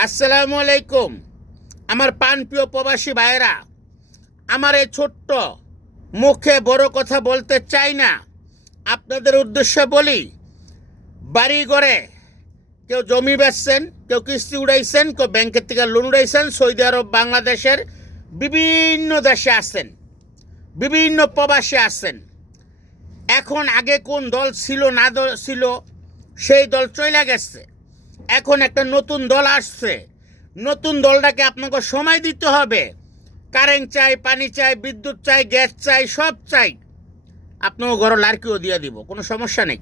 আসসালামু আলাইকুম। আমার প্রাণপ্রিয় প্রবাসী ভাইয়েরা, আমার এই ছোট্ট মুখে বড় কথা বলতে চাই না, আপনাদের উদ্দেশ্যে বলি। বাড়ি ঘরে কেউ জমি বেচছেন, কেউ কিস্তি উড়াইছেন, কেউ ব্যাংকের থেকে লোন উড়াইছেন, সৌদি আরব, বাংলাদেশের বিভিন্ন দেশে আছেন, বিভিন্ন প্রবাসে আছেন। এখন আগে কোন দল ছিল না ছিল, সেই দল চলে গেছে। এখন একটা নতুন দল আসছে। নতুন দলটাকে আপনাকে সময় দিতে হবে। কারেন্ট চাই, পানি চাই, বিদ্যুৎ চাই, গ্যাস চাই, সব চাই। আপনাকে ঘর লার্কিও দিয়ে দিব, কোনো সমস্যা নেই।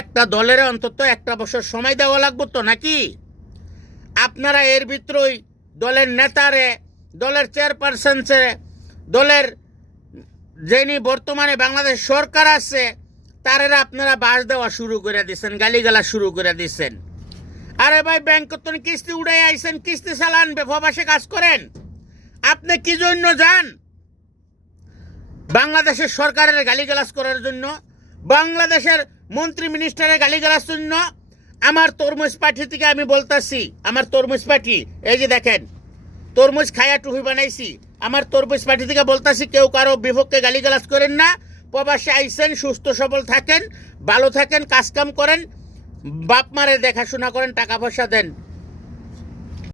একটা দলের অন্তত একটা বছর সময় দেওয়া লাগবে তো নাকি? আপনারা এর ভিতরেই দলের নেতারে, দলের চেয়ারপারসনসে, দলের যিনি বর্তমানে বাংলাদেশ সরকার আছে তারা আপনারা বাস দেওয়া শুরু করে দিচ্ছেন, গালিগালা শুরু করে দিচ্ছেন। আরে ভাই, ব্যাংক তো কিস্তি উড়াই আইছেন, কিস্তি চালান, প্রবাসে কাজ করেন। আপনি কি জন্য যান? বাংলাদেশের সরকারের গালিগালাজ করার জন্য, বাংলাদেশের মন্ত্রী মিনিস্টারের গালিগালাজ জন্য। আমার তরমুজ পার্টি থেকে আমি বলতেছি, আমার তরমুজ পার্টি, এই যে দেখেন তরমুজ খায়া টুপি বানাইছি। আমার তরমুজ পার্টি থেকে বলতেছি, কেউ কারো বিপক্ষে গালিগালাজ করেন না। প্রবাসে আইছেন, সুস্থ সবল থাকেন, ভালো থাকেন, কাজকাম করেন, বাপ মারে দেখাশোনা করেন, টাকা পয়সা দেন।